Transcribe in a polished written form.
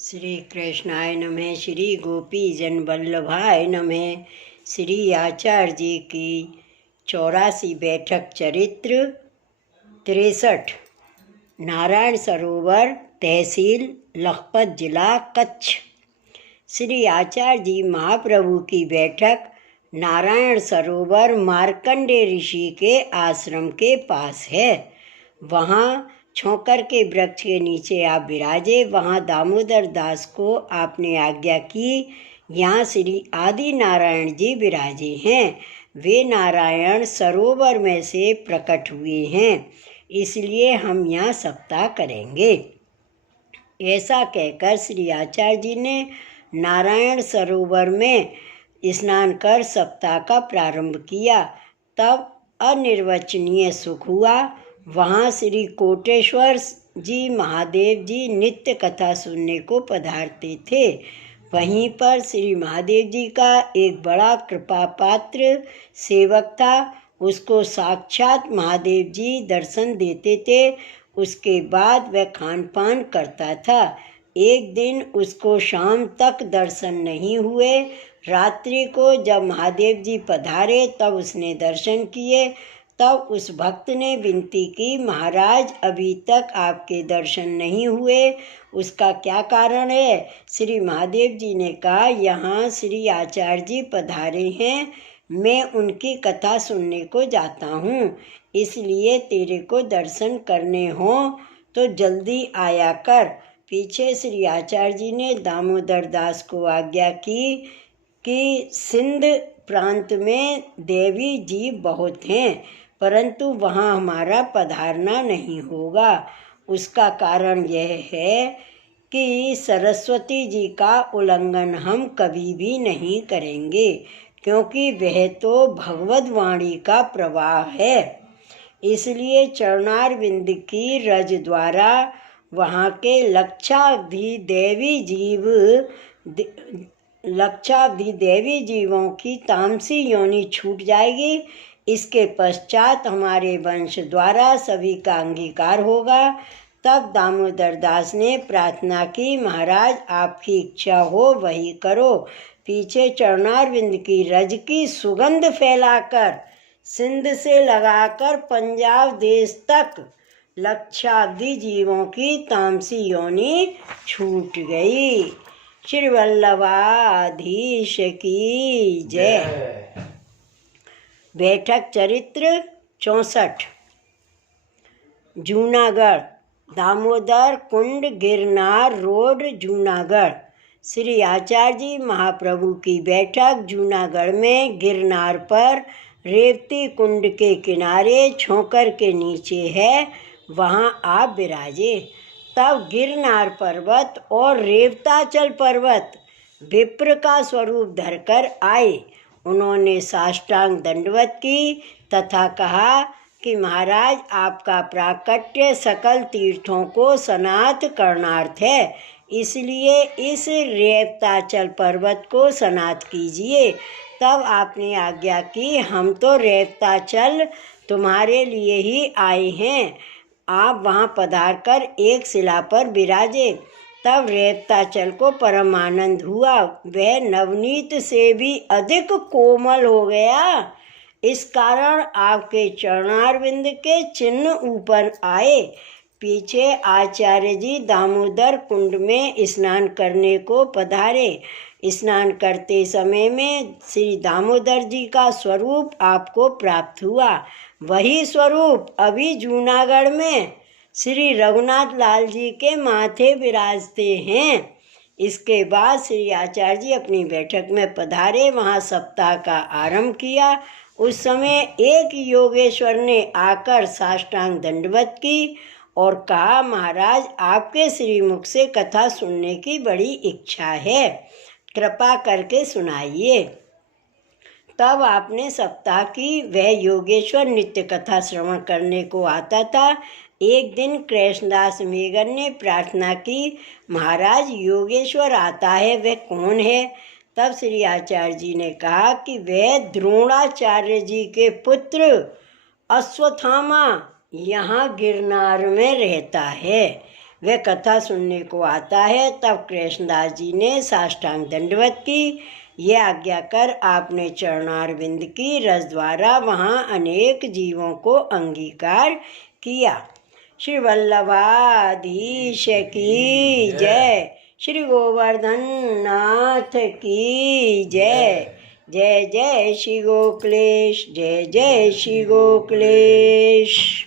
श्री कृष्णाय नमः। श्री गोपी जन वल्लभाय नमः। श्री आचार्य जी की 84 बैठक चरित्र 63। नारायण सरोवर, तहसील लखपत, जिला कच्छ। श्री आचार्य जी महाप्रभु की बैठक नारायण सरोवर मार्कंडे ऋषि के आश्रम के पास है। वहाँ छोकर के वृक्ष के नीचे आप विराजे। वहाँ दामोदर दास को आपने आज्ञा की। यहाँ श्री आदि नारायण जी विराजे हैं। वे नारायण सरोवर में से प्रकट हुए हैं, इसलिए हम यहाँ सप्ताह करेंगे। ऐसा कहकर श्री आचार्य जी ने नारायण सरोवर में स्नान कर सप्ताह का प्रारंभ किया। तब अनिर्वचनीय सुख हुआ। वहाँ श्री कोटेश्वर जी महादेव जी नित्य कथा सुनने को पधारते थे। वहीं पर श्री महादेव जी का एक बड़ा कृपा पात्र सेवक था। उसको साक्षात महादेव जी दर्शन देते थे। उसके बाद वह खान पान करता था। एक दिन उसको शाम तक दर्शन नहीं हुए। रात्रि को जब महादेव जी पधारे तब उसने दर्शन किए। तब उस भक्त ने विनती की, महाराज अभी तक आपके दर्शन नहीं हुए, उसका क्या कारण है? श्री महादेव जी ने कहा, यहाँ श्री आचार्य जी पधारे हैं, मैं उनकी कथा सुनने को जाता हूँ, इसलिए तेरे को दर्शन करने हो तो जल्दी आया कर। पीछे श्री आचार्य जी ने दामोदर दास को आज्ञा की कि सिंध प्रांत में देवी जी बहुत हैं, परंतु वहाँ हमारा पधारना नहीं होगा। उसका कारण यह है कि सरस्वती जी का उल्लंघन हम कभी भी नहीं करेंगे, क्योंकि वह तो भगवद वाणी का प्रवाह है। इसलिए चरणारविंद की रज द्वारा वहाँ के लक्षावधि देवी जीवों की तामसी योनि छूट जाएगी। इसके पश्चात हमारे वंश द्वारा सभी का अंगीकार होगा। तब दामोदर दास ने प्रार्थना की, महाराज आपकी इच्छा हो वही करो। पीछे चरणारविंद की रज की सुगंध फैलाकर सिंध से लगाकर पंजाब देश तक लक्षावधि जीवों की तामसी योनि छूट गई। श्री वल्लभाधीश की जय। बैठक चरित्र 64। जूनागढ़, दामोदर कुंड, गिरनार रोड, जूनागढ़। श्री आचार्य जी महाप्रभु की बैठक जूनागढ़ में गिरनार पर रेवती कुंड के किनारे छोकर के नीचे है। वहाँ आप विराजे। तब गिरनार पर्वत और रेवताचल पर्वत विप्र का स्वरूप धरकर आए। उन्होंने साष्टांग दंडवत की तथा कहा कि महाराज आपका प्राकट्य सकल तीर्थों को सनाथ करणार्थ है, इसलिए इस रेवताचल पर्वत को सनाथ कीजिए। तब आपने आज्ञा की, हम तो रेवताचल तुम्हारे लिए ही आए हैं, आप वहाँ पधार कर एक शिला पर विराजे। तब रेवताचल को परम आनंद हुआ। वह नवनीत से भी अधिक कोमल हो गया। इस कारण आपके चरणारविंद के चिन्ह ऊपर आए। पीछे आचार्य जी दामोदर कुंड में स्नान करने को पधारे। स्नान करते समय में श्री दामोदर जी का स्वरूप आपको प्राप्त हुआ। वही स्वरूप अभी जूनागढ़ में श्री रघुनाथ लाल जी के माथे विराजते हैं। इसके बाद श्री आचार्य जी अपनी बैठक में पधारे। वहाँ सप्ताह का आरंभ किया। उस समय एक योगेश्वर ने आकर साष्टांग दंडवत की और कहा, महाराज आपके श्रीमुख से कथा सुनने की बड़ी इच्छा है, कृपा करके सुनाइए। तब आपने सप्ताह की। वह योगेश्वर नित्य कथा श्रवण करने को आता था। एक दिन कृष्णदास मेघन ने प्रार्थना की, महाराज योगेश्वर आता है, वह कौन है? तब श्री आचार्य जी ने कहा कि वह द्रोणाचार्य जी के पुत्र अश्वत्थामा यहाँ गिरनार में रहता है। वह कथा सुनने को आता है। तब कृष्णदास जी ने साष्टांग दंडवत की। यह आज्ञा कर आपने चरणारविंद की रस द्वारा वहाँ अनेक जीवों को अंगीकार किया। श्री वल्लभाधीश की जय। श्री गोवर्धन नाथ की जय। जय जय श्री गोकुलेश, जय जय श्री गोकुलेश।